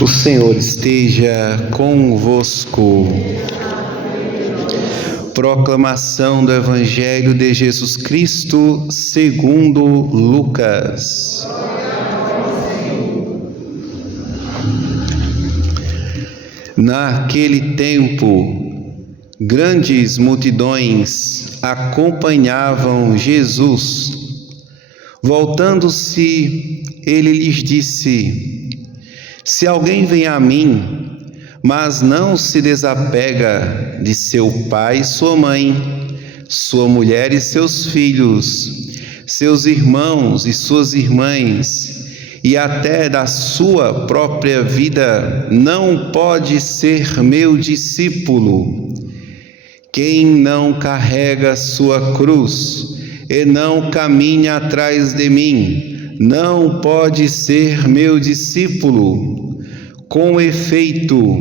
O Senhor esteja convosco. Proclamação do Evangelho de Jesus Cristo segundo Lucas. Naquele tempo, grandes multidões acompanhavam Jesus. Voltando-se, ele lhes disse: Se alguém vem a mim, mas não se desapega de seu pai e sua mãe, sua mulher e seus filhos, seus irmãos e suas irmãs, e até da sua própria vida, não pode ser meu discípulo. Quem não carrega sua cruz e não caminha atrás de mim, não pode ser meu discípulo. Com efeito,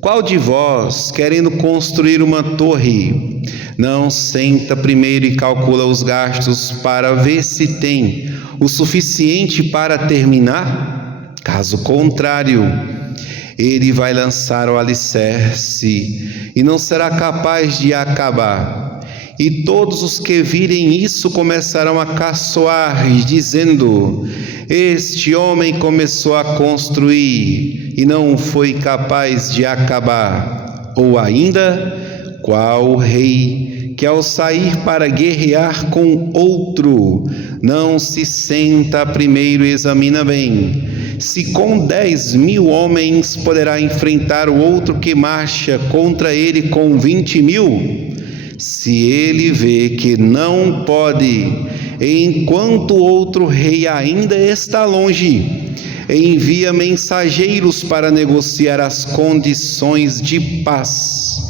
qual de vós, querendo construir uma torre, não senta primeiro e calcula os gastos para ver se tem o suficiente para terminar? Caso contrário, ele vai lançar o alicerce e não será capaz de acabar. E todos os que virem isso começarão a caçoar, dizendo: Este homem começou a construir e não foi capaz de acabar. Ou ainda, qual rei que ao sair para guerrear com outro, não se senta primeiro e examina bem, se com 10.000 homens poderá enfrentar o outro que marcha contra ele com 20.000? Se ele vê que não pode, enquanto outro rei ainda está longe, envia mensageiros para negociar as condições de paz.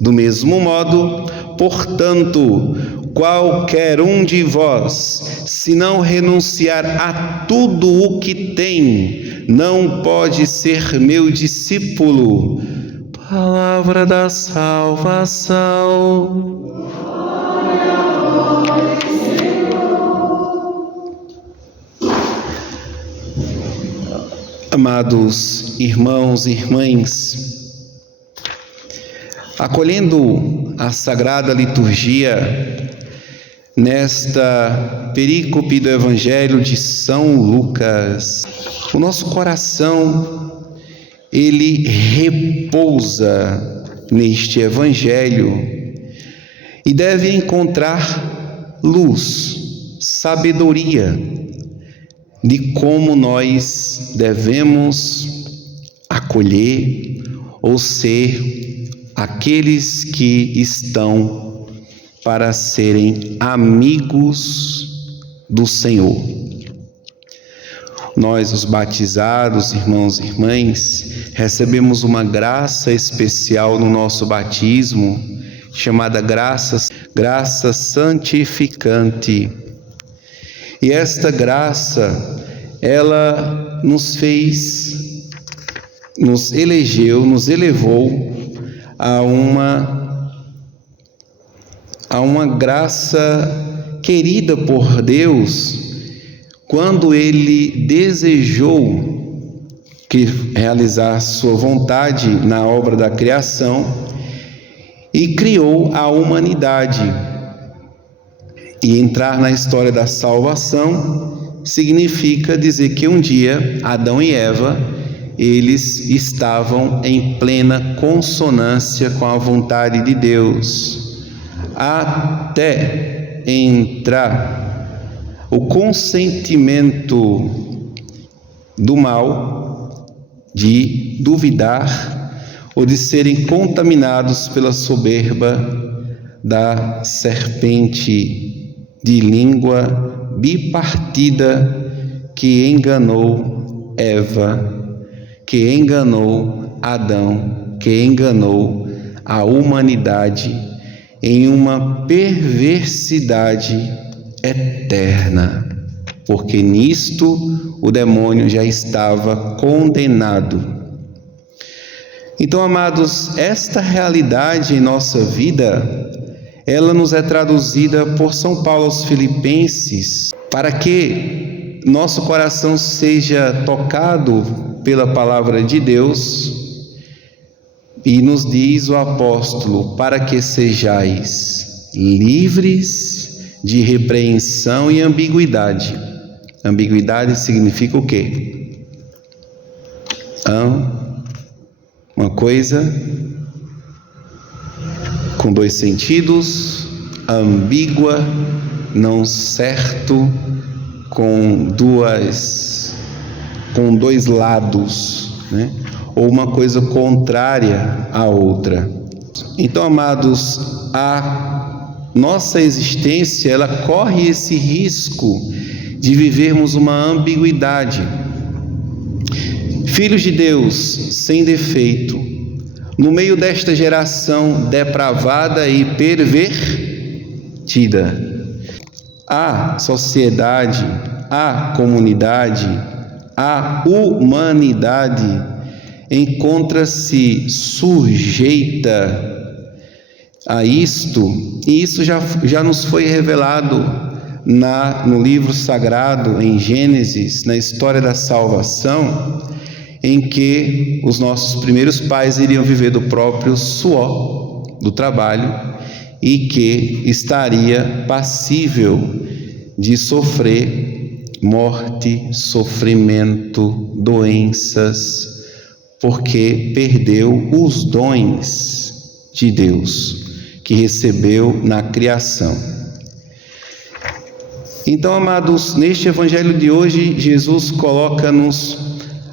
Do mesmo modo, portanto, qualquer um de vós, se não renunciar a tudo o que tem, não pode ser meu discípulo. Palavra da salvação. Amados irmãos e irmãs, acolhendo a Sagrada Liturgia, nesta perícope do Evangelho de São Lucas, o nosso coração, ele repousa neste Evangelho e deve encontrar luz, sabedoria de como nós devemos acolher ou ser aqueles que estão para serem amigos do Senhor. Nós, os batizados, irmãos e irmãs, recebemos uma graça especial no nosso batismo, chamada graça santificante. E esta graça, ela nos elegeu, nos elevou a uma graça querida por Deus, quando Ele desejou realizar sua vontade na obra da criação e criou a humanidade. E entrar na história da salvação significa dizer que um dia Adão e Eva, eles estavam em plena consonância com a vontade de Deus, até entrar o consentimento do mal, de duvidar ou de serem contaminados pela soberba da serpente de língua bipartida que enganou Eva, que enganou Adão, que enganou a humanidade em uma perversidade eterna, porque nisto o demônio já estava condenado. Então, amados, esta realidade em nossa vida, ela nos é traduzida por São Paulo aos Filipenses, para que nosso coração seja tocado pela palavra de Deus, e nos diz o apóstolo, para que sejais livres de repreensão e ambiguidade. Ambiguidade significa o quê? Uma coisa com dois sentidos, ambígua, não certo, com dois lados, né? Ou uma coisa contrária à outra. Então, amados, a nossa existência, ela corre esse risco de vivermos uma ambiguidade. Filhos de Deus, sem defeito, no meio desta geração depravada e pervertida, a sociedade, a comunidade, a humanidade encontra-se sujeita a isto, e isso já nos foi revelado no livro sagrado, em Gênesis, na história da salvação, em que os nossos primeiros pais iriam viver do próprio suor, do trabalho, e que estaria passível de sofrer morte, sofrimento, doenças, porque perdeu os dons de Deus que recebeu na criação. Então, amados, neste evangelho de hoje, Jesus coloca-nos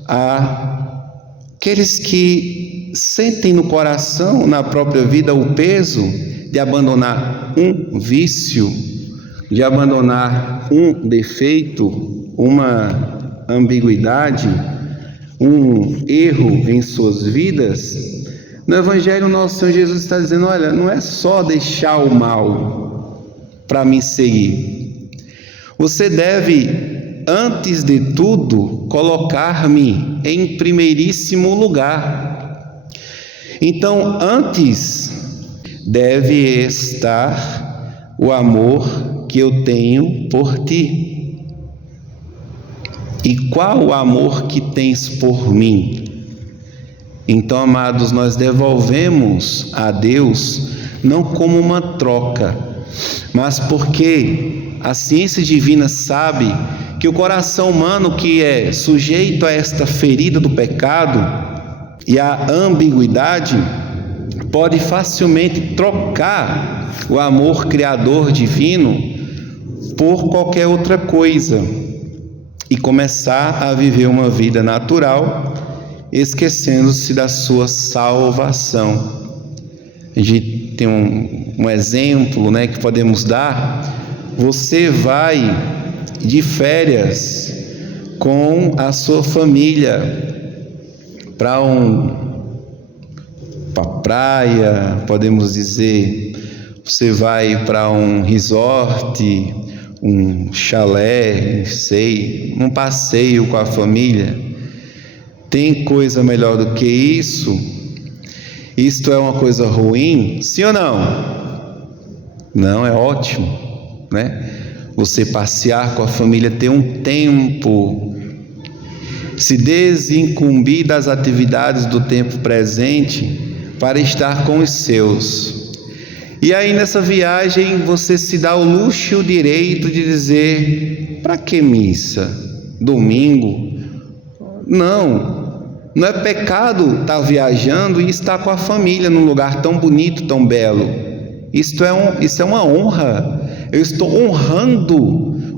aqueles que sentem no coração, na própria vida, o peso de abandonar um vício, de abandonar um defeito, uma ambiguidade, um erro em suas vidas. No Evangelho, nosso Senhor Jesus está dizendo: olha, não é só deixar o mal para me seguir. Você deve, antes de tudo, colocar-me em primeiríssimo lugar. Então, antes deve estar o amor que eu tenho por ti. E qual o amor que tens por mim? Então, amados, nós devolvemos a Deus não como uma troca, mas porque a ciência divina sabe que o coração humano, que é sujeito a esta ferida do pecado e a ambiguidade, pode facilmente trocar o amor criador divino por qualquer outra coisa e começar a viver uma vida natural, esquecendo-se da sua salvação. A gente tem um exemplo, né, que podemos dar. Você vai de férias com a sua família para a praia, podemos dizer, você vai para um resort, um chalé, um passeio com a família. Tem coisa melhor do que isso? Isto é uma coisa ruim? Sim ou não? Não, é ótimo, né? Você passear com a família, ter um tempo, se desincumbir das atividades do tempo presente para estar com os seus. E aí, nessa viagem, você se dá o luxo e o direito de dizer: para que missa? Domingo? Não é pecado estar viajando e estar com a família num lugar tão bonito, tão belo. Isso é uma honra. Eu estou honrando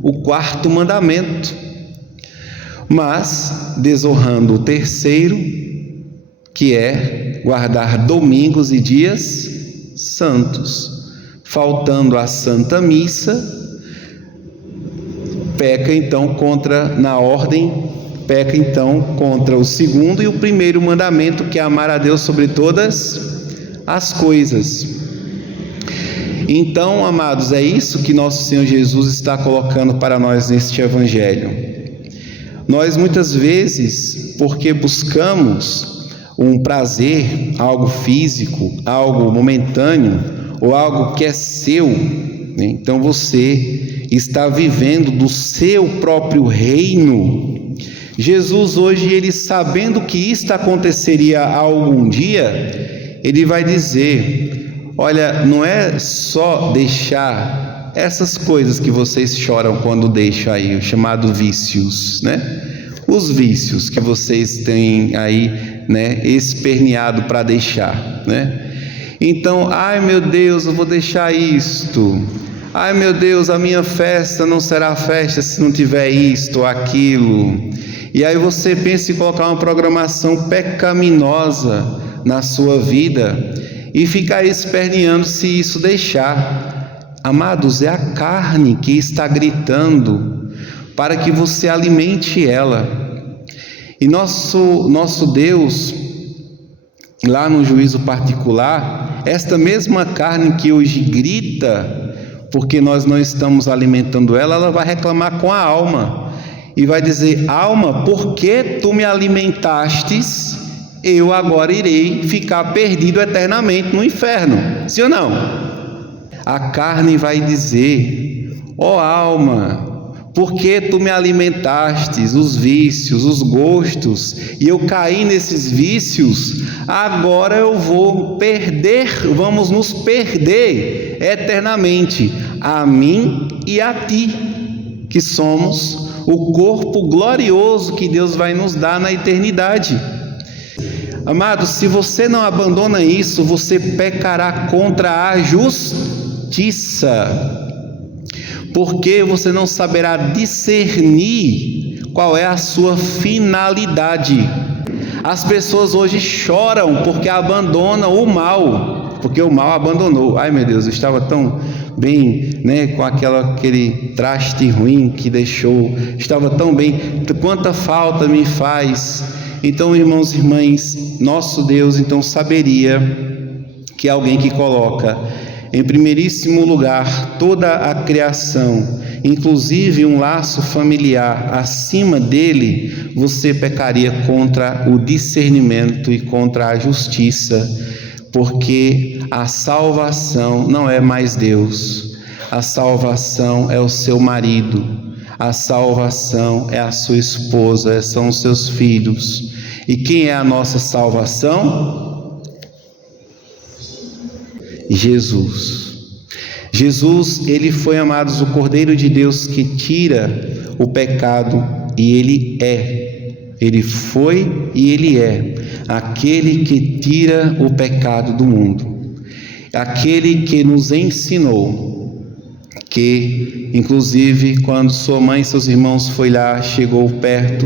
o quarto mandamento, mas desonrando o terceiro, que é guardar domingos e dias santos, faltando a Santa Missa, peca então contra o segundo e o primeiro mandamento, que é amar a Deus sobre todas as coisas. Então, amados, é isso que nosso Senhor Jesus está colocando para nós neste Evangelho. Nós muitas vezes, porque buscamos um prazer, algo físico, algo momentâneo, ou algo que é seu, né? Então você está vivendo do seu próprio reino, Jesus hoje, ele sabendo que isto aconteceria algum dia, ele vai dizer: olha, não é só deixar essas coisas que vocês choram quando deixam aí, o chamado vícios, né? Os vícios que vocês têm aí, né, esperneado para deixar, né? Então, ai meu Deus, eu vou deixar isto. Ai meu Deus, a minha festa não será festa se não tiver isto ou aquilo. E aí você pensa em colocar uma programação pecaminosa na sua vida e ficar esperneando se isso deixar. Amados, é a carne que está gritando para que você alimente ela. E nosso Deus, lá no juízo particular, esta mesma carne que hoje grita porque nós não estamos alimentando ela, ela vai reclamar com a alma e vai dizer: alma, porque tu me alimentastes, eu agora irei ficar perdido eternamente no inferno. Sim ou não? A carne vai dizer: ó alma, porque tu me alimentastes, os vícios, os gostos, e eu caí nesses vícios, agora eu vou perder, vamos nos perder eternamente, a mim e a ti, que somos o corpo glorioso que Deus vai nos dar na eternidade. Amados, se você não abandona isso, você pecará contra a justiça, porque você não saberá discernir qual é a sua finalidade. As pessoas hoje choram porque abandonam o mal, porque o mal abandonou. Ai meu Deus, eu estava tão bem, né, com aquele traste ruim que deixou, estava tão bem, quanta falta me faz. Então, irmãos e irmãs, nosso Deus então saberia que alguém que coloca em primeiríssimo lugar toda a criação, inclusive um laço familiar, acima dele, você pecaria contra o discernimento e contra a justiça, porque a salvação não é mais Deus, a salvação é o seu marido, a salvação é a sua esposa, são os seus filhos. E quem é a nossa salvação? Jesus. Jesus, ele foi, amados, o Cordeiro de Deus que tira o pecado, e ele foi e ele é aquele que tira o pecado do mundo, aquele que nos ensinou, que inclusive quando sua mãe e seus irmãos foi lá, chegou perto,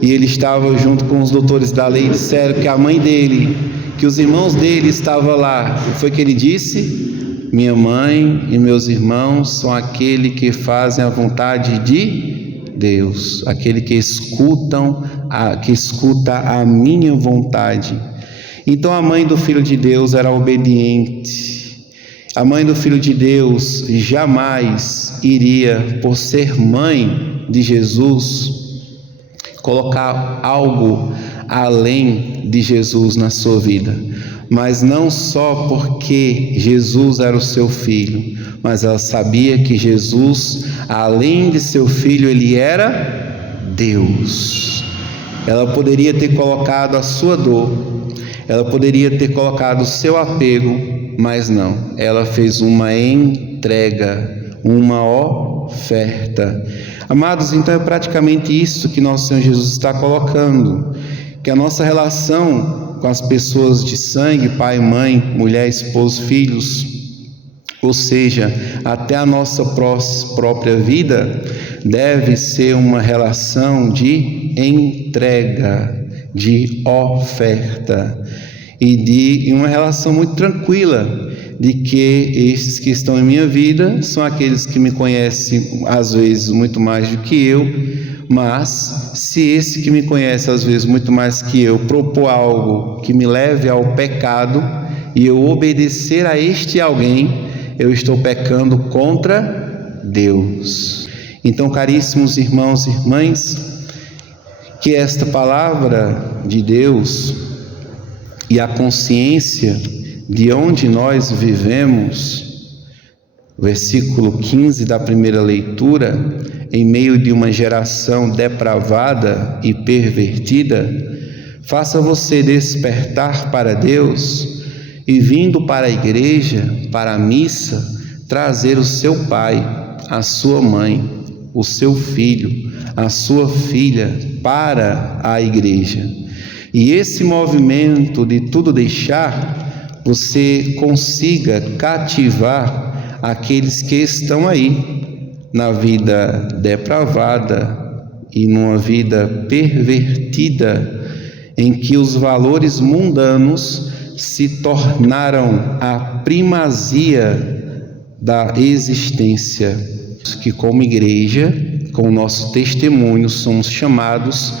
e ele estava junto com os doutores da lei, disseram que a mãe dele, que os irmãos dele estavam lá, o que foi que ele disse? Minha mãe e meus irmãos são aquele que fazem a vontade de Deus, aquele que escuta a minha vontade. Então a mãe do Filho de Deus era obediente. A mãe do Filho de Deus jamais iria, por ser mãe de Jesus, colocar algo além de Jesus na sua vida, mas não só porque Jesus era o seu filho, mas ela sabia que Jesus, além de seu filho, ele era Deus. Ela poderia ter colocado a sua dor, ela poderia ter colocado o seu apego, mas não, ela fez uma entrega, uma oferta. Amados, então é praticamente isso que nosso Senhor Jesus está colocando, que a nossa relação com as pessoas de sangue, pai, mãe, mulher, esposo, filhos, ou seja, até a nossa própria vida, deve ser uma relação de entrega, de oferta, e uma relação muito tranquila, de que esses que estão em minha vida são aqueles que me conhecem às vezes muito mais do que eu, mas se esse que me conhece às vezes muito mais que eu propor algo que me leve ao pecado e eu obedecer a este alguém, eu estou pecando contra Deus. Então, caríssimos irmãos e irmãs, que esta palavra de Deus e a consciência de onde nós vivemos, versículo 15 da primeira leitura, em meio de uma geração depravada e pervertida, faça você despertar para Deus e, vindo para a igreja, para a missa, trazer o seu pai, a sua mãe, o seu filho, a sua filha para a igreja. E esse movimento de tudo deixar, você consiga cativar aqueles que estão aí na vida depravada e numa vida pervertida, em que os valores mundanos se tornaram a primazia da existência, que como igreja, com o nosso testemunho, somos chamados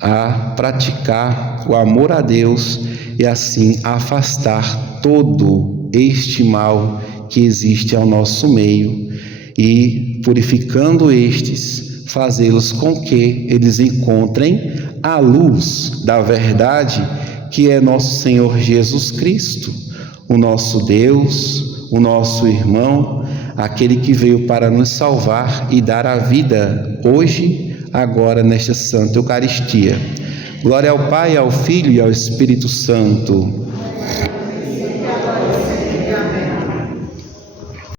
a praticar o amor a Deus e assim afastar todo este mal que existe ao nosso meio e, purificando estes, fazê-los com que eles encontrem a luz da verdade, que é nosso Senhor Jesus Cristo, o nosso Deus, o nosso irmão, aquele que veio para nos salvar e dar a vida hoje, agora, nesta Santa Eucaristia. Glória ao Pai, ao Filho e ao Espírito Santo.